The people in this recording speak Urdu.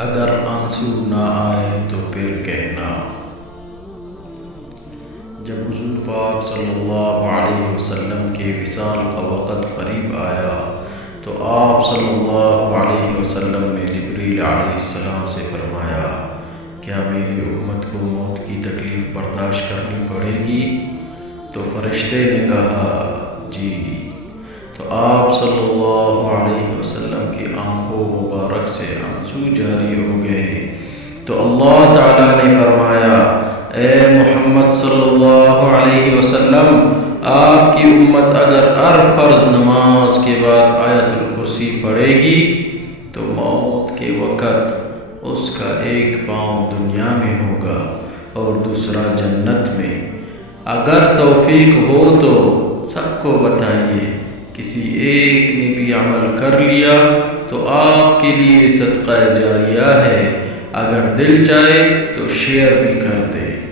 اگر آنسو نہ آئے تو پھر کہنا۔ جب حضور پاک صلی اللہ علیہ وسلم کے وصال کا وقت قریب آیا تو آپ صلی اللہ علیہ وسلم نے جبریل علیہ السلام سے فرمایا، کیا میری امت کو موت کی تکلیف برداشت کرنی پڑے گی؟ تو فرشتے نے کہا جی۔ تو آپ صلی اللہ علیہ وسلم کی آنکھوں مبارک سے آنسو جاری ہو گئے تو اللہ تعالیٰ نے فرمایا، اے محمد صلی اللہ علیہ وسلم، آپ کی امت اگر ہر فرض نماز کے بعد آیت الکرسی پڑھے گی تو موت کے وقت اس کا ایک پاؤں دنیا میں ہوگا اور دوسرا جنت میں۔ اگر توفیق ہو تو سب کو بتائیے، کسی ایک نے بھی عمل کر لیا تو آپ کے لیے صدقہ جاریہ ہے، اگر دل چاہے تو شیئر بھی کر دے۔